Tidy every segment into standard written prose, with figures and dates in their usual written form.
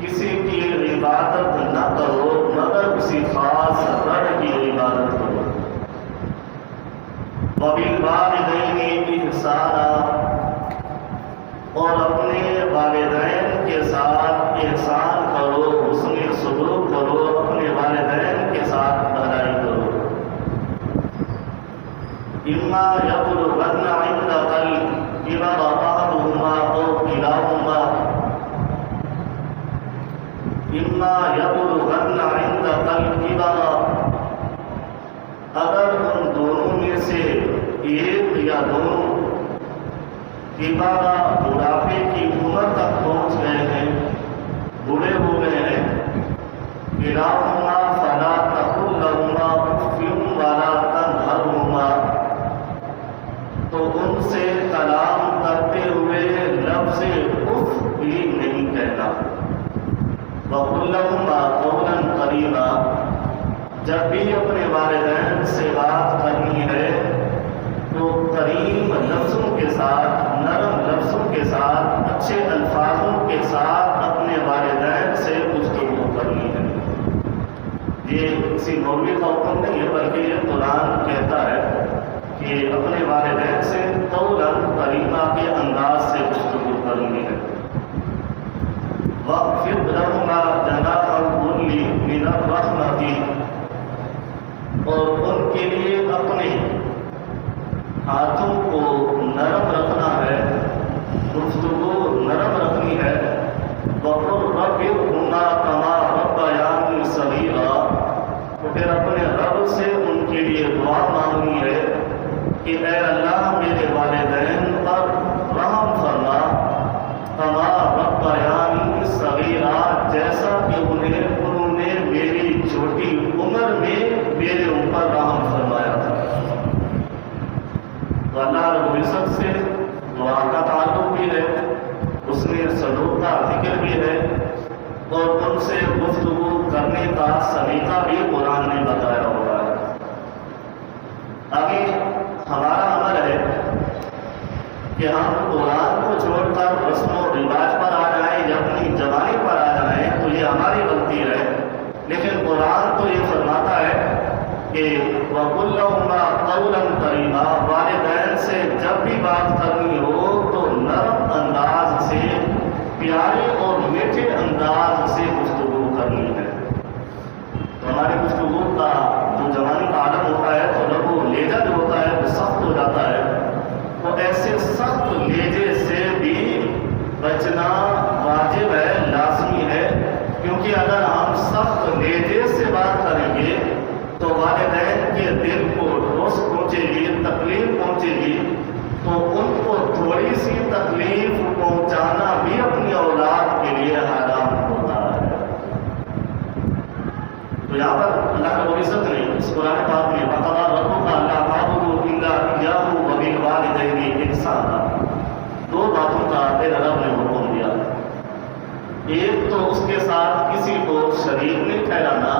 کسی کی عبادت نہ کرو مگر کسی خاص رب کی عبادت کرو۔ وَبِالْوَالِدَيْنِ إِحْسَانًا، اور اپنے والدین کے ساتھ احسان کرو، حسن سلوک کرو، اپنے والدین کے ساتھ بھلائی کرو۔ اما یبلغن عندک الکبر احدہما او کلاہما، اما یبلغن عندک الکبر، اگر ان دونوں میں سے ایک یا دونوں کبر بڑھاپے کی عمر تک پہنچ گئے ہیں، بوڑھے ہو گئے ہیں، کلاہما فلا تقل لہما اف ولا تنہرہما، تو ان سے کلام کرتے ہوئے لفظ اف بھی نہیں کہنا۔ وقل لہما قولا کریما، جب بھی اپنے والدین سے بات کرنی ہے تو کریم لفظوں کے ساتھ، نرم لفظوں کے ساتھ، اچھے الفاظوں کے ساتھ اپنے والدین سے گفتگو کرنی ہے۔ یہ کسی مولوی کا حکم نہیں ہے، بلکہ یہ قرآن کہتا ہے کہ اپنے والدین سے قولا کریما کے انداز سے گفتگو کرنی ہے۔ وَاخْفِضْ لَهُمَا جَنَاحَ الذُّلِّ مِنَ الرَّحْمَةِ، اور ان کے لیے اپنے ہاتھوں کو نرم رکھنا ہے، گفتگو نرم رکھنی ہے۔ وَقُلْ رَبِّ ارْحَمْهُمَا كَمَا رَبَّيَانِي صَغِيرًا، تو پھر اپنے رب سے ان کے لیے دعا مانگنی ہے کہ اے اللہ میرے والدین پر رحم فرما، کما ربیانی صغیرا، جیسا کہ انہوں نے میری چھوٹی عمر میں میرے اوپر رحم فرمایا تھا۔ تو اللہ رب العزت سے دعا کا تعلق بھی ہے، اس میں سلوک کا ذکر بھی ہے، اور ان سے گفتگو کرنے کا سلیقہ بھی قرآن نے بتایا ہوا ہے۔ آگے ہمارا عمل ہے کہ ہم قرآن کو چھوڑ کر رسم و رواج پر آ جائیں یا اپنی زبانی پر آ جائیں تو یہ ہماری غلطی ہے، لیکن قرآن تو یہ فرماتا ہے کہ وَقُلْ لَهُمَا قَوْلًا كَرِيمًا، والدین سے جب بھی بات کرنی ہو تو نرم انداز سے، پیارے اور میٹھے انداز سے گفتگو کرنی ہے۔ تو ہماری گفتگو کا جو زبانی کا عالم ہوتا ہے تو لب و لہجہ جو ہوتا ہے وہ سخت ہو جاتا ہے، تو ایسے سخت لہجے سے بھی بچنا واجب ہے، لازمی ہے، کیونکہ اگر ہم سخت لہجے سے بات کریں گے تو والدین کے دل کو ٹھوس پہنچے گی، تکلیف پہنچے گی، تو ان کو تھوڑی سی تکلیف پہنچانا بھی اپنی اولاد کے لیے حرام ہوتا ہے۔ تو یہاں پر اللہ رب العزت نے اس قرآن پاک میں وَقَضَىٰ رَبُّكَ أَلَّا تَعْبُدُوا إِلَّا إِيَّاهُ وَبِالْوَالِدَيْنِ إِحْسَانًا، دو باتوں کا میرے رب نے حکم دیا۔ ایک تو اس کے ساتھ کسی کو شریک نہیں ٹھہرانا،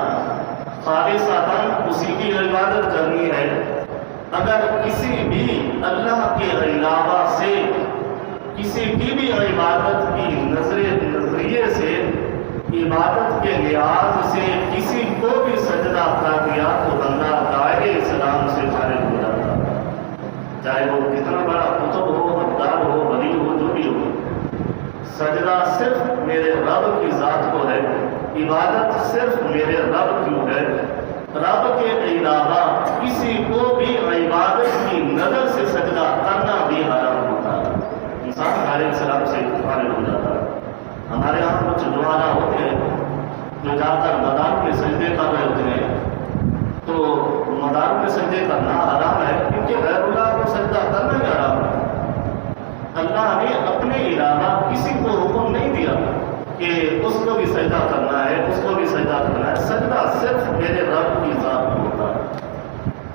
خالصتاً اسی کی عبادت کرنی ہے۔ اگر کسی بھی اللہ کے علاوہ سے کسی کی بھی عبادت کی نظریے سے، عبادت کے لحاظ سے کسی کو بھی سجدہ کر دیا تو بندہ دائرے اسلام سے خارج ہو جاتا ہے، چاہے وہ کتنا بڑا قطب ہو، حقدار ہو، ولی ہو، جو بھی ہو۔ سجدہ صرف میرے رب کی ذات کو ہے، عبادت صرف میرے رب کی ہے۔ رب کے علاوہ کسی کو بھی عبادت کی نظر سے سجدہ کرنا بھی حرام ہوتا ہے، انسان علیہ السلام سے خارج ہو جاتا ہے۔ ہمارے یہاں کچھ دعانا ہوتے ہیں جو جا کر مدار میں سجدے کر رہے ہوتے ہیں، تو مدار میں سجدے کرنا حرام ہے، کیونکہ غیر اللہ کو سجدہ کرنا ہی حرام ہے۔ اللہ نے اپنے علاوہ کسی کو حکم نہیں دیا کہ اس کو بھی سجدہ کرنا ہے، اس کو بھی سجدہ کرنا ہے۔ سجدہ صرف میرے رب کی ذات کو ہوتا ہے،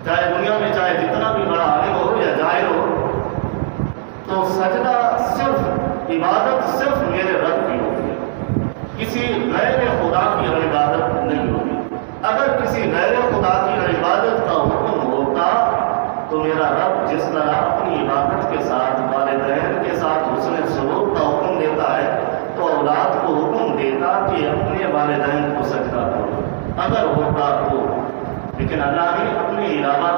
چاہے دنیا میں چاہے جتنا بھی بڑا عالم ہو یا جاہل ہو، تو سجدہ صرف، عبادت صرف میرے رب کی ہوتی ہے، کسی غیر خدا کی عبادت نہیں ہوتی۔ اگر کسی غیر خدا کی عبادت کا حکم ہوتا تو میرا رب جس طرح اپنی عبادت کے ساتھ والدین کے ساتھ حسن سلوک کا حکم دیتا ہے تو اولاد کو حکم دیتا کہ اگر ہوتا تو، لیکن اللہ نے اپنے علاوہ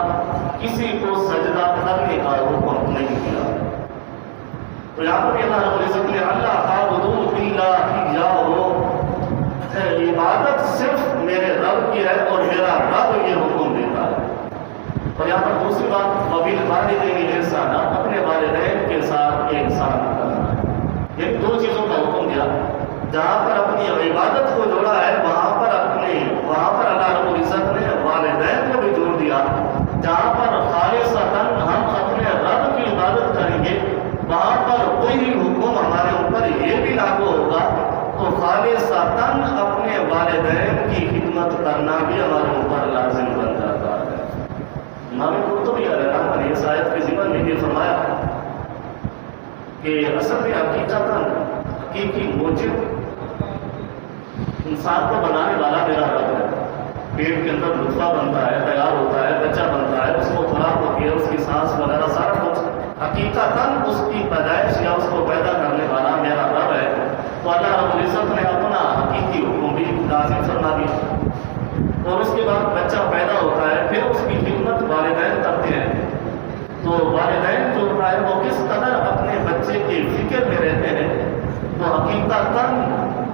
کسی کو سجدہ کرنے کا حکم نہیں کیا۔ تو یہاں پر اللہ رب العزت نے اللہ تعبدوا الا ایاہ، عبادت صرف میرے رب کی ہے اور میرا رب یہ حکم دیتا ہے۔ اور یہاں پر دوسری بات وبالوالدین احسانا، اپنے والدین کے ساتھ احسان کرنا ہے۔ یہ دو چیزوں کا حکم دیا، جہاں پر اپنی عبادت کو جوڑا ہے وہاں پر اللہ رب العزت نے والدین کو بھی جوڑ دیا۔ جہاں پر خالصتاً ہم اپنے رب کی عبادت کریں گے وہاں پر کوئی حکم ہمارے اوپر یہ بھی لاگو ہوگا تو خالصتاً اپنے والدین کی خدمت کرنا بھی ہمارے اوپر لازم بن جاتا ہے۔ امام قرطبی علیہ رحمۃ نے اس آیت کے ضمن میں یہ فرمایا کہ اصل میں حقیقی موجب انسان کو بنانے والا میرا رب ہے۔ پیٹ کے اندر نطفہ بنتا ہے، تیار ہوتا ہے، بچہ بنتا ہے، اس کو خوراک ہوتی ہے، اس کی سانس وغیرہ سارا کچھ حقیقتاً اس کی پیدائش یا اس کو پیدا کرنے والا میرا رب ہے۔ تو اللہ رب العزت نے اپنا حقیقی حکم بھی لازم فرما دیا۔ اور اس کے بعد بچہ پیدا ہوتا ہے، پھر اس کی خدمت والدین کرتے ہیں۔ تو والدین جو ہوتا ہے وہ کس قدر اپنے بچے کی فکر میں رہتے ہیں، تو حقیقتاً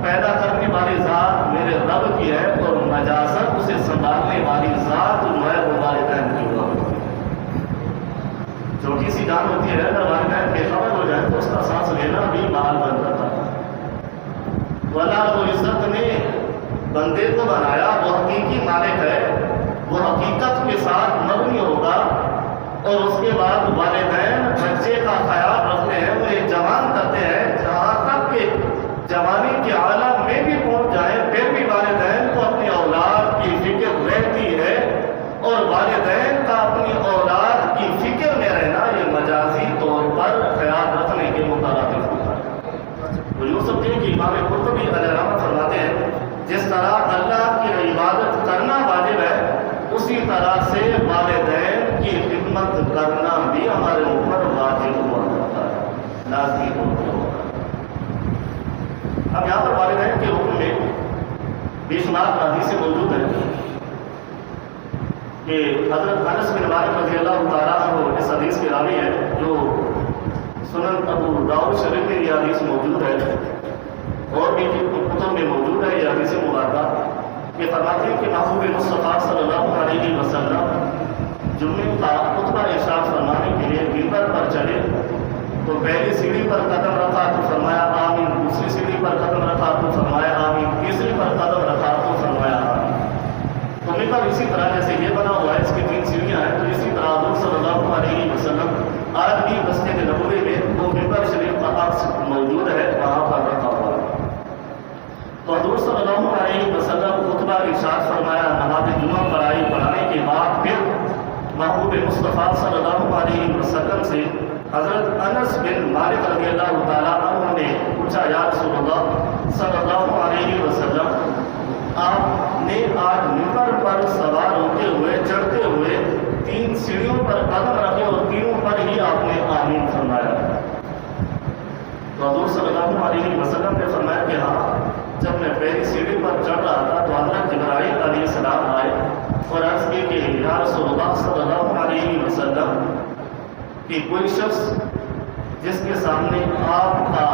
پیدا کرنے والی ذات میرے رب کی ہے اور مجازت اسے سنبھالنے والی ذات جو ہے وہ والدین کی ہوا ہوتی ہے۔ چھوٹی سی جان ہوتی ہے، اگر والدین بے خبر ہو جائے تو اس کا سانس لینا بھی محال بن جاتا ہے۔ اللہ رب العزت نے بندے کو بنایا، وہ حقیقی مالک ہے، وہ حقیقت کے ساتھ مبنی ہوگا، اور اس کے بعد والدین بچے کا خیال رکھتے ہیں، انہیں جوان کرتے ہیں، جہاں تک کہ جوانی کے عالم میں بھی پہنچ جائیں پھر بھی والدین کو اپنی اولاد کی فکر رہتی ہے، اور والدین کا اپنی اولاد کی فکر میں رہنا یہ مجازی طور پر خیال رکھنے کے مترادف ہوتا ہے۔ تو یوں سمجھیں کہ امام قرطبی علیہ رحمۃ فرماتے ہیں جس طرح اللہ کی عبادت کرنا واجب ہے اسی طرح سے والدین کی خدمت کرنا بھی ہمارے اوپر واجب ہوا کرتا ہے، لازمی طور پر ہوتا ہے۔ اب یہاں پر والدین کے حکم میں بے شمار حدیثیں موجود ہیں کہ حضرت انس بن مالک رضی اللہ تعالیٰ عنہ اس حدیث کے راوی ہے، جو سنن ابو داؤد شریف میں یہ حدیث موجود ہے اور بھی کتب میں موجود ہے یہ حدیث مبارکہ، کہ فرماتے ہیں کہ محبوب مصطفیٰ صلی اللہ علیہ وسلم جمعے کا خطبہ ارشاد فرمانے کے لیے منبر پر چلے تو پہلی سیڑھی پر قدم رکھا تو فرمایا آمین، دوسری سیڑھی پر قدم رکھا تو فرمایا آمین، تیسری پر قدم رکھا تو فرمایا آمین۔ تو منبر اسی طرح جیسے یہ بنا ہوا ہے، اس کی 3 سیڑھیاں ہیں، تو اسی طرح حضور صلی اللہ علیہ وسلم آج بھی مسجد نبوی میں وہ منبر شریف کا عکس موجود ہے، وہاں پر رکھا ہوا ہے۔ تو حضور صلی اللہ علیہ وسلم خطبہ ارشاد فرمایا، نماز جمعہ پڑھانے کے بعد پھر محبوب مصطفیٰ صلی اللہ علیہ وسلم سے حضرت انس بن مالک رضی اللہ تعالیٰ عنہ نے پوچھا، یا رسول اللہ صلی اللہ علیہ وسلم آپ نے آج منبر پر سوار ہوتے ہوئے چڑھتے ہوئے 3 سیڑھیوں پر قدم رکھے اور تینوں پر ہی آپ نے آمین فرمایا۔ تو حضور صلی اللہ علیہ وسلم نے فرمایا کہ ہاں، جب میں پہلی سیڑھی پر چڑھ رہا تھا تو حضرت جبرائیل علیہ السلام آئے اور عرض کی کہ یا رسول اللہ صلی اللہ علیہ وسلم کہ کوئی شخص جس کے سامنے آپ کا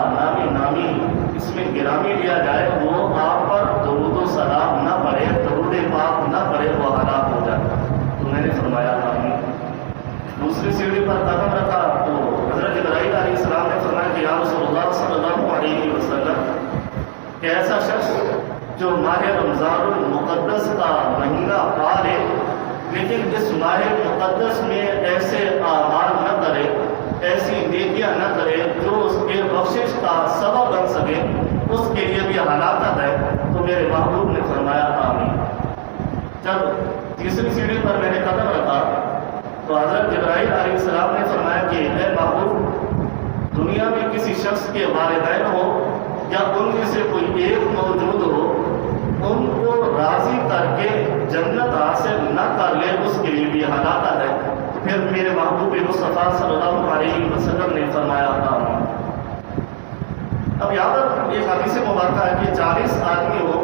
نامی اس میں گرامی لیا جائے وہ آپ پر درود و سلام نہ پڑھے، درود پاک نہ پڑھے، وہ ہلاک ہو جائے۔ تو میں نے فرمایا آمین۔ دوسری سیڑھی پر قدم رکھا تو حضرت جبرائیل علیہ السلام نے فرمایا کہ یا رسول اللہ صلی اللہ علیہ وسلم کہ ایسا شخص جو ماہ رمضان المقدس کا مہینہ پالے لیکن اس ماہ مقدس میں ایسے اعمال نہ کرے، ایسی نیکیاں نہ کرے جو اس کے بخشش کا سبب بن سکے، اس کے لیے بھی ہلاکت ہے۔ تو میرے محبوب نے فرمایا آمین۔ جب تیسری سیڑھی پر میں نے قدم رکھا تو حضرت جبرائیل علیہ السلام نے فرمایا کہ اے محبوب، دنیا میں کسی شخص کے والدین ہو یا ان میں سے کوئی ایک موجود ہو، ان کو راضی کر کے جنت حاصل نہ کر لے، اس کے لیے بھی ہلاکت ہے۔ پھر میرے محبوب مصطفیٰ صلی اللہ علیہ وسلم نے فرمایا آمین۔ اب یہاں پر ایک حدیث مبارکہ ہے کہ 40 آدمی ہو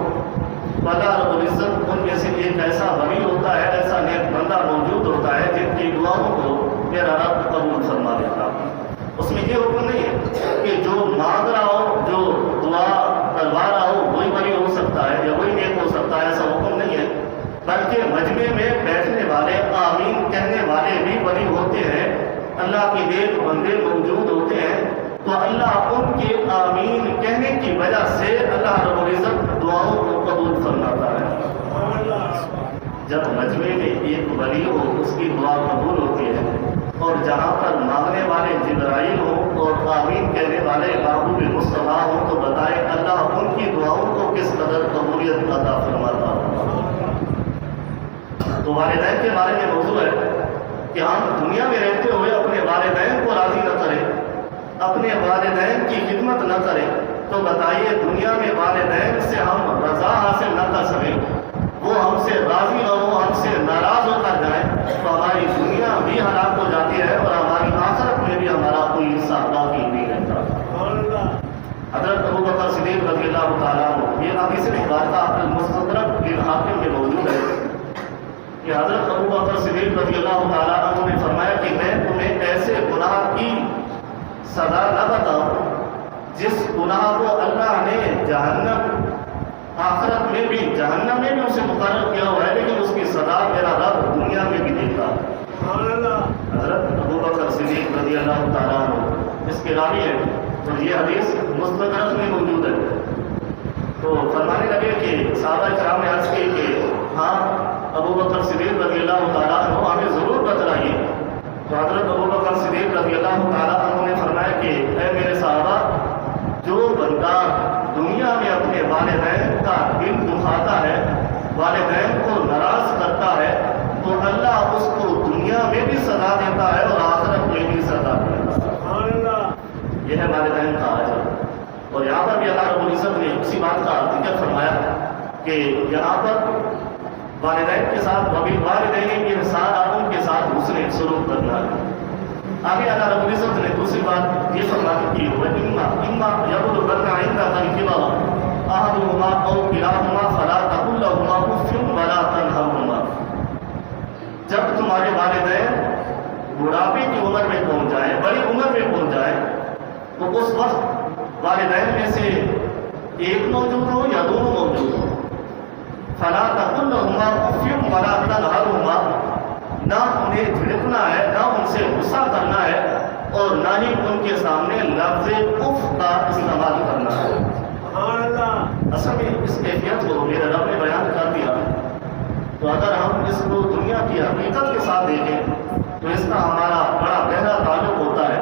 اللہ رب العزت ان میں سے ایک ایسا ولی ہوتا ہے، ایسا نیک بندہ موجود ہوتا ہے جن کی دعاؤں کو میرا رب قبول فرما دیتا۔ اس میں یہ حکم نہیں ہے کہ جو مانگ رہا ہو، جو دعا کروا رہا ہو وہی ولی ہو سکتا ہے یا وہی نیک ہو سکتا ہے، ایسا حکم نہیں ہے، بلکہ مجمع میں بیٹھنے والے آمین کہنے والے بھی ولی ہوتے ہیں، اللہ کے نیک بندے موجود ہوتے ہیں، تو اللہ ان کے آمین کہنے کی وجہ سے اللہ رب العزت دعاؤں کو قبول فرماتا ہے۔ جب مجمع میں ایک ولی ہو اس کی دعا قبول ہوتی ہے، اور جہاں پر مانگنے والے جبرائیل ہوں اور آمین کہنے والے محبوب مصطفیٰ ہوں، تو بتائے اللہ ان کی دعاؤں کو کس قدر قبولیت عطا فرماتا ہے۔ تو والدین کے بارے میں موضوع ہے کہ ہم دنیا میں رہتے ہوئے اپنے والدین کو راضی نہ کریں، اپنے والدین کی خدمت نہ کریں، تو بتائیے دنیا میں والدین سے ہم رضا حاصل نہ کر سکیں، وہ ہم سے راضی نہ ہو، ہم سے ناراض ہو کر جائیں، تو ہماری دنیا بھی ہلاک ہو جاتی ہے اور ہماری آخرت میں بھی ہمارا کوئی حصہ باقی نہیں رہتا۔ حضرت ابوبکر صدیق رضی اللہ تعالیٰ عنہ، یہ حدیث مبارکہ المستدرک للحاکم میں موجود ہے کہ حضرت ابوبکر صدیق رضی اللہ تعالیٰ عنہ نے فرمایا کہ میں تمہیں ایسے گناہ کی سزا نہ بتاؤں جس گناہ کو اللہ نے جہنم آخرت میں بھی جہنم میں بھی اسے مقرر کیا ہوا ہے، لیکن اس کی سزا میرا رب دنیا میں بھی دیتا۔ حضرت ابوبکر صدیق رضی اللہ تعالیٰ عنہ اس کے راوی ہے، اور یہ حدیث مستدرک میں موجود ہے۔ تو فرمانے لگے کہ صحابہ کرام نے عرض کی کہ ہاں ابوبکر صدیق رضی اللہ تعالیٰ عنہ ہمیں ضرور بتلائیے۔ تو حضرت ابوبکر صدیق رضی اللہ تعالیٰ عنہ نے فرمایا کہ اے میرے صحابہ، جو بندہ دنیا میں اپنے والدین کا دل دکھاتا ہے، والدین کو ناراض کرتا ہے، تو اللہ اس کو دنیا میں بھی سزا دیتا ہے اور آخرت میں بھی سزا دیتا ہے۔ یہ ہے والدین کا اجر۔ اور یہاں پر بھی اللہ رب العزت نے اسی بات کا ذکر فرمایا کہ یہاں پر والدین کے ساتھ وبالوالدین احسانا، ان کے ساتھ حسن سلوک کرنا ہے۔ آگے اللہ رب العزت نے دوسری بات یہ فرما کی اما یبلغن عندک الکبر احدهما او کلاهما فلا تقل لهما اف ولا تنهرهما۔ جب تمہارے والدین بڑھاپے کی عمر میں پہنچ جائیں، بڑی عمر میں پہنچ جائیں، تو اس وقت والدین میں سے ایک موجود ہو یا دونوں موجود ہو، فلا تقل لهما اف ولا تنهرهما، نہ انہیں جھڑکنا ہے، نہ ان سے غصہ کرنا ہے، اور نہ ہی ان کے سامنے لفظ اف کا استعمال کرنا ہے۔ اصل میں اس کیفیت کو میرے رب نے بیان کر دیا، تو اگر ہم اس کو دنیا کی حقیقت کے ساتھ دیکھیں تو اس کا ہمارا بڑا گہرا تعلق ہوتا ہے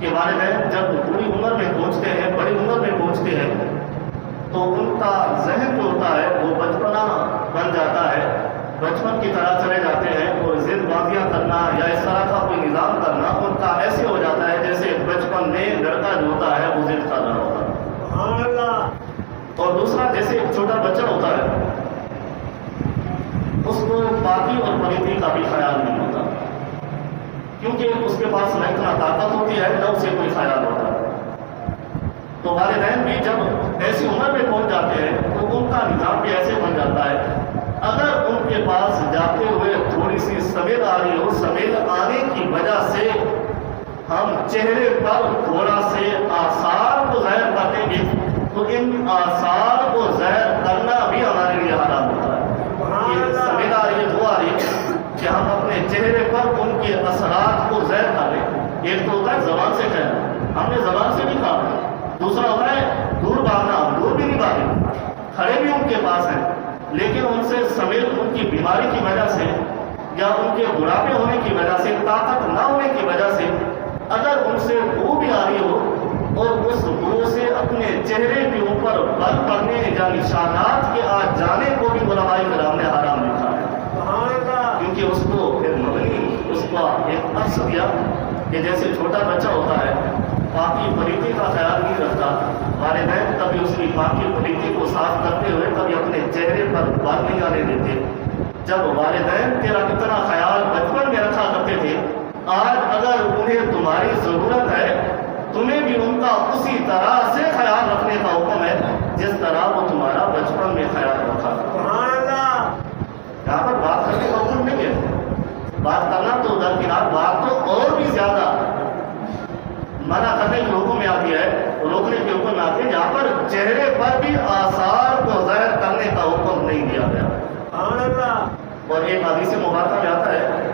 کہ والدین جب بڑی عمر میں پہنچتے ہیں، بڑی عمر میں پہنچتے ہیں، تو ان کا ذہن جو ہوتا ہے وہ بچپنا بن جاتا ہے، بچپن کی طرح چلے جاتے ہیں، اور ضد بازیاں کرنا یا اس طرح کا کوئی نظام کرنا ان کا ایسے ہو جاتا ہے جیسے بچپن میں لڑکا جو ہوتا ہے وہ ضد کر رہا ہوتا ہے۔ اور دوسرا، جیسے ایک چھوٹا بچہ ہوتا ہے، اس کو پاکی اور پلیتی کا بھی خیال نہیں ہوتا، کیونکہ اس کے پاس نہ اتنا طاقت ہوتی ہے نہ اسے کوئی خیال ہوتا ہے۔ تو والدین بھی جب ایسی عمر میں پہنچ جاتے ہیں تو ان کا نظام بھی ایسے بن جاتا ہے، اگر ان کے پاس جاتے ہوئے تھوڑی سی سمیل آ رہی ہو، سمیل آنے کی وجہ سے ہم چہرے پر تھوڑا سے آثار کو ظاہر کر دیں گے، تو ان آثار کو ظاہر کرنا بھی ہمارے لیے حرام ہوتا ہے۔ یہ سمیل آ رہی ہے، وہ آ رہی ہے کہ ہم اپنے چہرے پر ان کے اثرات کو ظاہر کر لیں۔ ایک تو ہوتا ہے زبان سے کہنا، ہم نے زبان سے بھی کہا، دوسرا ہوتا ہے دور بھاگنا، ہم دور بھی نہیں بھاگے، کھڑے بھی ان کے پاس ہیں، لیکن ان سے سمیل ان کی بیماری کی وجہ سے یا ان کے بڑھاپے ہونے کی وجہ سے، طاقت نہ ہونے کی وجہ سے، اگر ان سے بو بھی آ رہی ہو اور اس بو سے اپنے چہرے کے اوپر بل پڑنے یا نشانات کے آ جانے کو بھی علماء کرام نے حرام لکھا ہے، کیونکہ اس کو پھر مبنی اس کا ایک عکس دیا کہ جیسے چھوٹا بچہ ہوتا ہے، پاکی پلیتی کا خیال نہیں رکھتا، والدین کبھی اس کی پاکی پلیتی کو صاف کرتے ہوئے کبھی اپنے چہرے پر بال نہیں آنے دیتے۔ جب والدین تیرا اتنا خیال بچپن میں رکھا کرتے تھے، آج اگر انہیں تمہاری ضرورت ہے، تمہیں بھی ان کا اسی طرح سے خیال رکھنے کا حکم ہے جس طرح وہ تمہارا بچپن میں خیال رکھا۔ بات کرنا تو درکنار، بات تو اور بھی زیادہ منع کرنے کے حکم میں آتی ہے، روکنے کے حکم میں آتی ہے، جہاں پر چہرے پر بھی آثار کو ظاہر کرنے کا حکم نہیں دیا گیا۔ اور ایک حدیث مبارکہ میں آتا ہے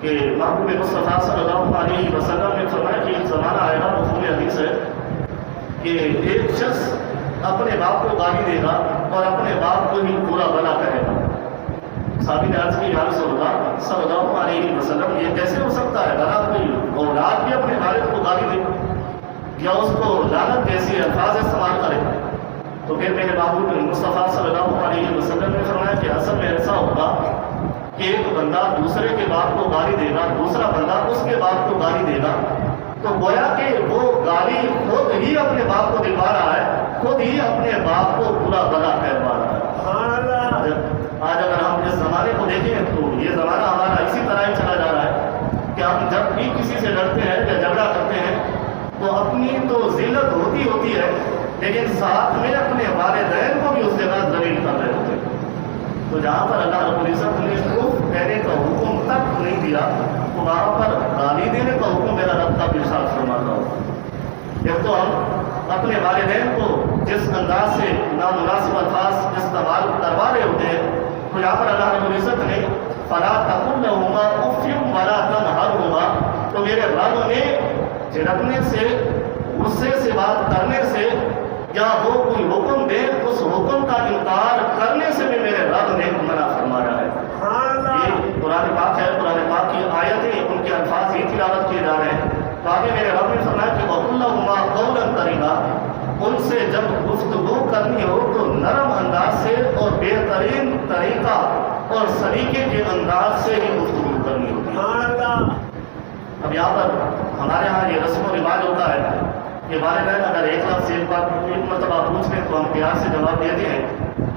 کہ محبوب مصطفیٰ صلی اللہ علیہ وسلم نے فرمایا کہ ایک زمانہ آئے گا، مفہوم حدیث ہے، کہ ایک شخص اپنے باپ کو گالی دے گا اور اپنے باپ کو ہی برا بھلا کہے گا۔ صحابی نے عرض کی یا رسول اللہ صلی اللہ علیہ وسلم یہ کیسے ہو سکتا ہے؟ بھلا کوئی اولاد بھی اپنے والد کو گالی دے یا اس کو لعنت جیسی الفاظ استعمال کرے؟ تو پھر میرے محبوب مصطفیٰ صلی اللہ علیہ وسلم نے فرمایا کہ اصل میں ایسا ہوگا کہ ایک بندہ دوسرے کے باپ کو گالی دے گا، دوسرا بندہ اس کے باپ کو گالی دے گا، تو گویا کہ وہ گالی خود ہی اپنے باپ کو دلوا رہا ہے، خود ہی اپنے باپ کو برا بھلا کہلوا رہا ہے۔ آج اگر ہم اس زمانے کو دیکھیں تو یہ زمانہ ہمارا اسی طرح ہی چلا جا رہا ہے کہ ہم جب بھی کسی سے لڑتے ہیں یا جھگڑا کرتے ہیں تو اپنی تو ذلت ہوتی ہے، لیکن ساتھ میں اپنے والدین کو بھی اس جگہ ذلیل کر رہے ہوتے ہیں۔ تو جہاں پر اللہ رب العزت نے اف کہنے کا حکم تک نہیں دیا تو وہاں پر گالی دینے کا حکم میرا رب کا ارشاد فرماتا ہو۔ جب تو ہم اپنے والدین کو جس انداز سے نامناسب الفاظ استعمال کروا رہے ہوتے ہیں تو یہاں پر اللہ رب العزت نے فلا تقل لهما اف ولا تنهرهما، تو میرے رب نے جھڑکنے سے، غصے سے بات کرنے سے یا وہ کوئی حکم دے اس حکم کا انکار کرنے سے بھی میرے رب نے منع فرمایا ہے۔ یہ قرآن پاک ہے، قرآن پاک کی آیتیں، ان کے الفاظ ہی تلاوت کیے جا رہے ہیں۔ تو آگے میرے رب نے فرمایا کہ وَقُلْ لَهُمَا قَوْلًا كَرِيمًا، ان سے جب گفتگو کرنی ہو تو نرم انداز سے اور بہترین طریقہ اور سلیقے کے انداز سے ہی گفتگو کرنی ہوتی۔ اب یہاں پر ہمارے ہاں یہ رسم و رواج ہوتا ہے کہ والدین اگر ایک لفظ ایک مرتبہ پوچھ لیں تو ہم پیار سے جواب دیتے ہیں،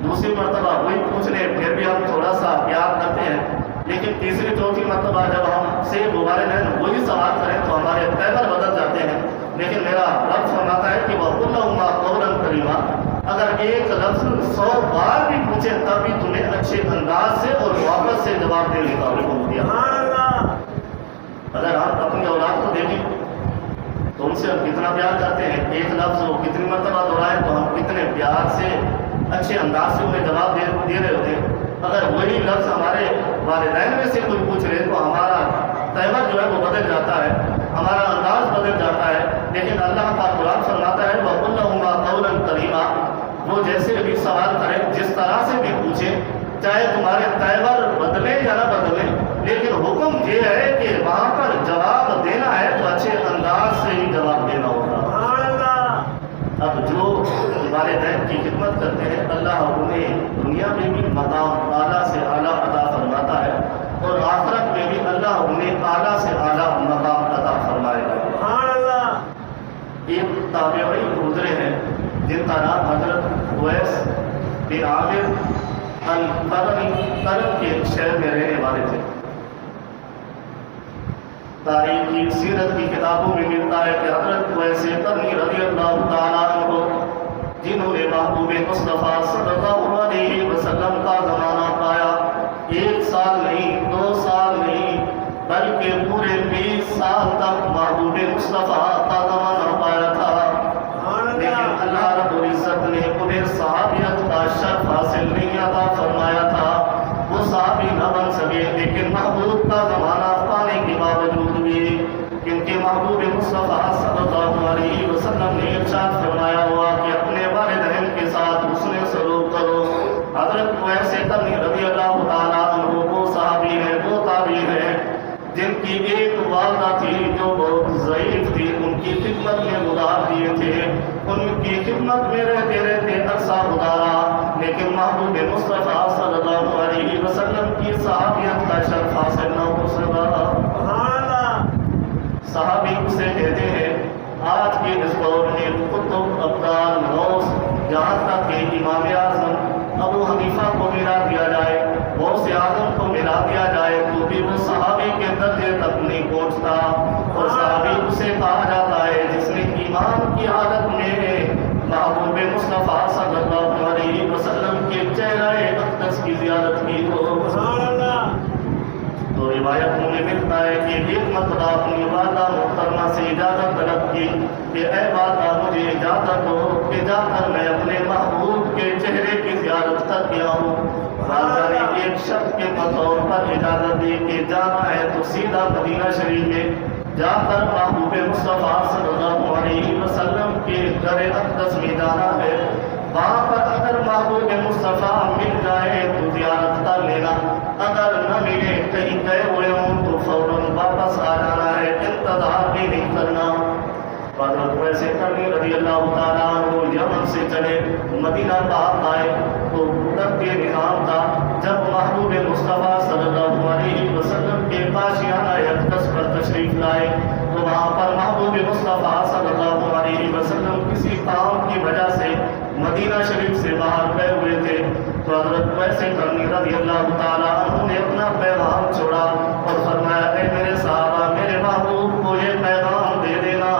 دوسری مرتبہ وہی پوچھ لیں پھر بھی ہم تھوڑا سا پیار کرتے ہیں، لیکن تیسری چوتھی مرتبہ جب ہم سے والدین وہی سوال کریں تو ہمارے تیور بدل جاتے ہیں۔ لیکن میرا رب فرماتا ہے کہ وَقُلْ لَهُمَا قَوْلًا كَرِيمًا، اگر ایک لفظ 100 بار بھی پوچھے تب بھی تمہیں اچھے انداز سے اور واپس سے جواب دینے کا حکم دیا۔ اگر ہم اپنی اولاد کو دیکھیں تو ان سے ہم کتنا پیار کرتے ہیں، ایک لفظ وہ کتنی مرتبہ دہرائیں تو ہم کتنے پیار سے اچھے انداز سے انہیں جواب دے رہے ہوتے ہیں۔ اگر وہی لفظ ہمارے والدین میں سے کوئی پوچھ رہے تو ہمارا تیور جو ہے وہ بدل جاتا ہے، ہمارا انداز بدل جاتا ہے۔ لیکن اللہ کا قرآن فرماتا ہے وَقُلْ لَهُمَا قَوْلًا كَرِيمًا، وہ جیسے بھی سوال کریں، جس طرح سے بھی پوچھیں، چاہے تمہارے تیور بدلے یا نہ بدلے، لیکن حکم یہ ہے کہ وہاں پر جواب دینا ہے تو اچھے انداز سے ہی جواب دینا ہوگا۔ اب جو والدین کی خدمت کرتے ہیں اللہ انہیں دنیا میں بھی مقام اعلیٰ سے اعلیٰ عطا فرماتا ہے اور آخرت میں بھی اللہ انہیں اعلیٰ سے اعلیٰ مقام عطا فرمائے گا۔ ایک تابعی گزرے ہیں جن کا نام حضرت اویس بن عامر القرنی کرم کے شہر میں رہنے والے تھے۔ تاریخ کی سیرت کی کتابوں میں ملتا ہے کہ حضرت اویس قرنی رضی اللہ تعالیٰ عنہ جنہوں نے محبوب مصطفیٰ صلی اللہ علیہ وسلم کا زمانہ پایا، 1 سال نہیں، 2 سال نہیں، بلکہ پورے 20 سال تک محبوب مصطفیٰ کا زمانہ پایا تھا۔ لیکن اللہ رب العزت نے انہیں صحابیت کا شرف حاصل نہیں عطا فرمایا تھا، وہ صحابی نہ بن سکے، لیکن محبوب کا زمانہ پانے کے باوجود بھی ان کے محبوب مصطفیٰ صلی اللہ علیہ وسلم نے ارشاد فرمایا ہوا کہ اپنے والدین کے ساتھ حسن سلوک کرو۔ حضرت اویس قرنی رضی اللہ تعالیٰ عنہ وہ صحابی ہیں، وہ تابعی ہیں جن کی ایک والدہ تھی جو بہت ضعیف تھی، ان کی خدمت میں گزار دیے تھے، ان کی خدمت میں رہتے رہتے عرصہ گزارا، لیکن محبوب مصطفیٰ صلی اللہ علیہ وسلم کی صحابیت کا شرف حاصل نہ ہو سکا۔ صحابی اسے کہتے ہیں آج کے اس دور میں قطب ابدال غوث، جہاں تک کہ امام اعظم ابو حنیفہ کو ملا دیا جائے، غوث اعظم کو ملا دیا جائے تو بھی وہ صحابی کے درجے تک نہیں پہنچتا، اور صحابی اسے کہا جاتا ہے جس نے ایمان کی حالت میں محبوب مصطفیٰ صلی اللہ علیہ وسلم کے چہرہ اقدس کی زیارت کی ہو۔ تو سے اجازت طلب کی کہ اے والا مجھے اجازت دو کہ جا کر میں اپنے محبوب کے چہرے کی زیارت کر کے آؤں۔ والدہ نے ایک شخص کے طور پر اجازت دی کہ جانا ہے تو سیدھا مدینہ شریف میں جا کر محبوب مصطفیٰ صلی اللہ علیہ وسلم کے در اقدس میں جانا ہے۔ وہاں پر اگر محبوب مصطفیٰ مل جائے تو زیارت کر لینا، اگر نہ ملے کہیں گئے ہوئے ہوں تو فوراً واپس آ جانا ہے، انتظار بھی نہیں کرنا۔ حضرت ویسے کرنی رضی اللہ تعالیٰ عنہ یمن سے چلے مدینہ پاک آئے تو ادھر یہ نظام تھا، جب محبوب مصطفیٰ صلی اللہ علیہ وسلم کے پاشیانہ اقدس پر تشریف لائے تو وہاں پر محبوب مصطفیٰ صلی اللہ علیہ وسلم کسی کام کی وجہ سے مدینہ شریف سے باہر گئے ہوئے تھے، تو حضرت ویسے کرنی رضی اللہ تعالیٰ عنہ نے اپنا پیغام چھوڑا اور فرمایا اے میرے صحابہ، میرے محبوب کو یہ پیغام دے دینا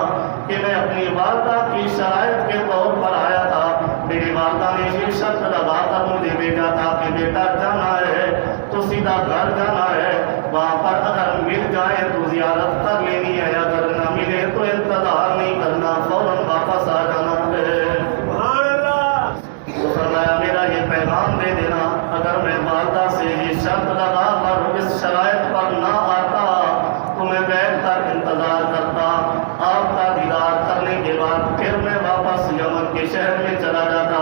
کہ میں اپنی والدہ کی شرائط کے طور پر آیا تھا، میری والدہ نے یہ شرط لگا کر مجھے بھیجا تھا کہ بیٹا جانا ہے تو سیدھا گھر جانا ہے، وہاں پر اگر مل جائے تو زیارت کر لینی ہے، اگر نہ ملے تو انتظار نہیں کرنا، فوراً واپس آ جانا ہے۔ تو فرمایا میرا یہ پیغام دے دینا، اگر میں والدہ سے یہ شرط لگا کر اس شرائط پر نہ آتا تو میں بیٹھ کر انتظار کرتا، آپ کا دیدار کرنے کے بعد پھر میں واپس یمن کے شہر میں چلا جاتا،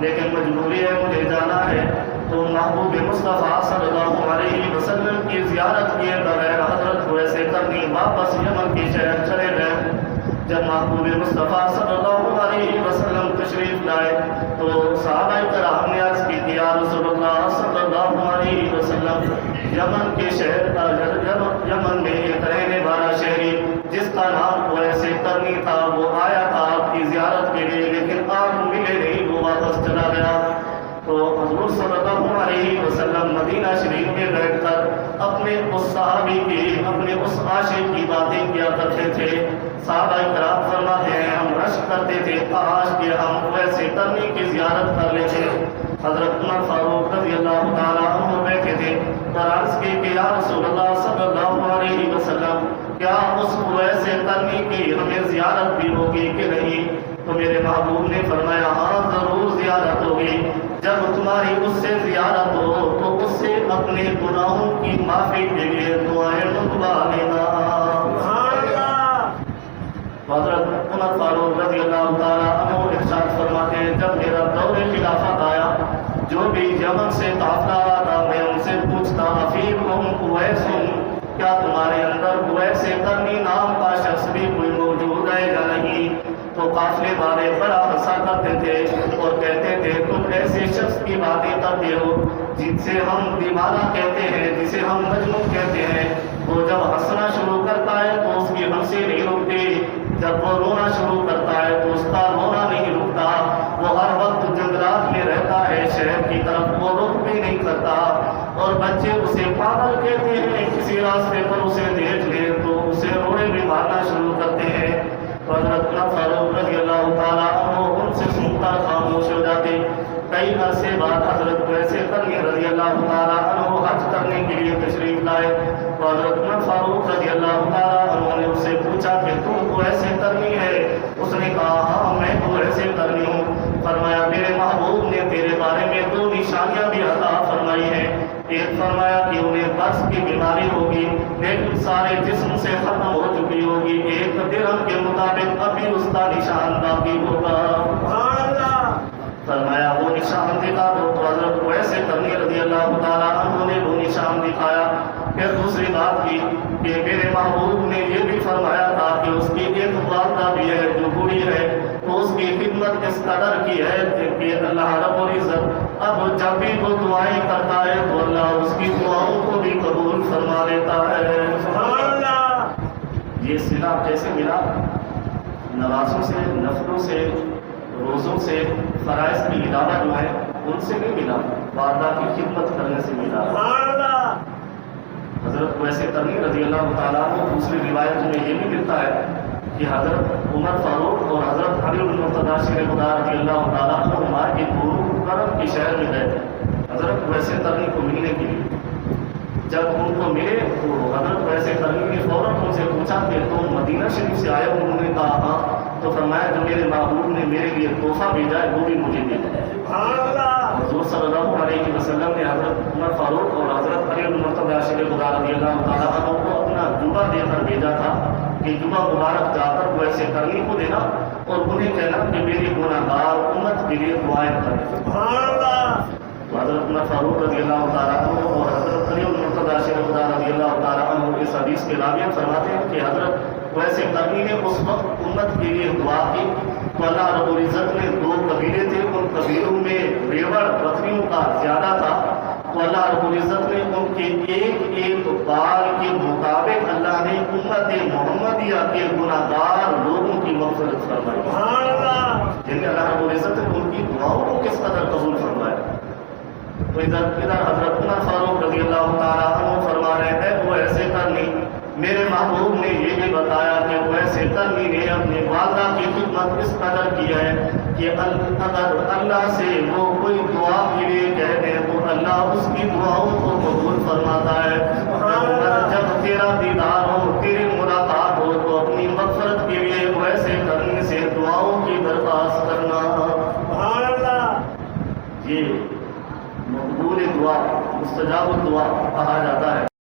لیکن مجبوری ہے مجھے جانا ہے۔ تو محبوب مصطفیٰ صلی اللہ علیہ وسلم کی زیارت کیے بغیر حضرت کو ایسے کرنی واپس یمن کے شہر چلے گئے۔ جب محبوب مصطفیٰ صلی اللہ علیہ وسلم تشریف لائے تو صحابہ کرام نے عرض کی کہ یا رسول اللہ صلی اللہ علیہ وسلم، یمن کے شہر کا یمن میں ایک رہنے والا شہری جس کا نام ویسے کرنی تھا وہ آیا تھا آپ کی زیارت کے لیے، لیکن آپ ملے نہیں، وہ واپس چلا گیا۔ تو حضور صلی اللہ علیہ وسلم مدینہ شریف میں بیٹھ کر اپنے اس صحابی کی، اپنے اس عاشق کی باتیں کیا کرتے تھے۔ صحابہ کرام فرماتے ہیں ہم رشک کرتے تھے کاش کہ ہم ویسے کرنی کی زیارت کر لیتے۔ حضرت عمر فاروق رضی اللہ تعالیٰ عنہ بیٹھے تھے اور عرض کی کہ یا رسول اللہ صلی اللہ علیہ وسلم، کیا اس ویسے کرنی کی ہمیں زیارت بھی ہوگی کہ نہیں؟ تو میرے محبوب نے فرمایا ہاں ضرور زیارت ہوگی، جب تمہاری اس سے زیارت ہو تو اس سے اپنے گناہوں کی معافی کے لیے دعائیں منگوا لینا۔ حضرت عمر فاروق رضی اللہ تعالیٰ عنہ ارشاد فرماتے ہیں جب میرا دور خلافت آیا، جو بھی یمن سے قافلہ آ تھا میں ان سے پوچھتا افیکم اویس، کیا تمہارے اندر اویس کرنی نام کا شخص بھی کوئی موجود ہے یا نہیں؟ تو قافلے والے بڑا ہنسا کرتے تھے اور کہتے تھے تم ایسے شخص کی باتیں کرتے ہو جن سے ہم دیوانہ کہتے ہیں، جسے ہم مجنون کہتے ہیں، وہ جب ہنسنا شروع کرتا ہے تو اس کی ہنسی نہیں رکتی، جب وہ رونا شروع کرتا ہے تو اس کا رونا نہیں رکتا، وہ ہر وقت جنگلات میں رہتا ہے، شہر کی طرف وہ رخ بھی نہیں کرتا، اور بچے اسے پاگل کہتے ہیں، کسی راستے پر اسے دیکھ لے تو اسے روڑے بھی مارنا شروع کرتے ہیں۔ حضرت فاروق رضی اللہ تعالیٰ عنہ ان سے سنتا خاموش ہو جاتے۔ کئی عرصے بعد حضرت ویسے کرنی رضی اللہ تعالیٰ عنہ حج کرنے کے لیے تشریف لائے تو حضرت فاروق رضی اللہ تعالیٰ عنہ نے اس سے پوچھا کہ تم کو ایسے کرنی ہے؟ اس نے کہا ہاں میں تو ایسے کرنی ہوں۔ فرمایا میرے محبوب نے تیرے بارے میں دو نشانیاں بھی عطا فرمائی ہیں، ایک فرمایا کہ انہیں قرض کی بیماری ہوگی لیکن سارے جسم سے ختم ہو چکی ہوگی، ایک درہم کے مطابق ابھی اس کا نشان باقی ہوگا۔ فرمایا وہ نشان دکھا دو، تو حضرت ویسے کرنی رضی اللہ تعالیٰ عنہ نے وہ نشان دکھایا۔ پھر دوسری بات کی کہ میرے محبوب نے یہ بھی فرمایا تھا کہ اس کی ایک والدہ بھی ہے جو بوڑھی ہے، تو اس کی خدمت اس قدر کی ہے کہ اللہ رب العزت اب جب بھی وہ دعائیں کرتا ہے تو اللہ اس کی دعاؤں کو بھی قبول فرما لیتا ہے۔ یہ صلہ کیسے ملا؟ نوازوں سے، نفلوں سے، روزوں سے، فرائض کی ادامہ جو ہے ان سے نہیں ملا، والدہ کی خدمت کرنے سے ملا۔ حضرت ویسے کرنی رضی اللہ تعالیٰ عنہ دوسری روایت میں یہ بھی ملتا ہے کہ حضرت عمر فاروق اور حضرت علی بن مرتضیٰ شیر خدا رضی اللہ تعالیٰ عنہ کے گرو کرم کے شہر میں گئے حضرت ویسے کرنی کو ملنے کے لیے۔ جب ان کو ملے تو حضرت ویسے کرنی نے فوراً ان سے پوچھا کہ تم مدینہ شریف سے آئے ہو؟ انہوں نے کہا ہاں. تو فرمایا جو میرے محبوب نے میرے لیے تحفہ بھیجا ہے وہ بھی مجھے دے دو. حضور صلی اللہ علیہ وسلم نے حضرت عمر فاروق اور حضرت علی المرتضیٰ شریف خدا رضی اللہ تعالیٰ عنہ کو اپنا جوبہ دے کر بھیجا تھا کہ جوبہ مبارک جا کر ویسے کرنی کو دینا اور انہیں کہنا کہ میری گناہ گار امت کے لیے دعائیں کریں. تو حضرت عمر فاروق رضی اللہ تعالیٰ عنہ اور حضرت علی المرتضیٰ شریف خدا رضی اللہ تعالیٰ عنہ اس حدیث کے راویان فرماتے ہیں کہ حضرت ویسے کرنی نے اس وقت امت کے لیے دعا کی تو اللہ رب العزت نے 2 قبیلے تھے، ان قبیلوں میں ریوڑ بکریوں کا زیادہ تھا تو اللہ رب العزت نے ان کے ایک ایک بال کے مطابق اللہ نے امت محمدیہ کے گناہ گار لوگوں کی مغفرت فرمائی. یعنی اللہ رب العزت نے ان کی دعاؤں کو کس قدر قبول فرمایا. تو ادھر حضرت عمر فاروق رضی اللہ تعالیٰ عنہ فرما رہے ہیں وہ ایسے کرنی میرے محبوب نے یہ بھی بتایا کہ ویسے کرنی نے اپنی والدہ کی خدمت اس قدر کی ہے کہ اگر اللہ سے وہ کوئی دعا کے لیے کہہ دیں تو اللہ اس کی دعاؤں کو قبول فرماتا ہے. اگر جب تیرا دیدار ہو، تیری ملاقات ہو تو اپنی مغفرت کے لیے ویسے کرنی سے دعاؤں کی درخواست کرنا. یہ مقبول دعا، مستجاب الدعا کہا جاتا ہے.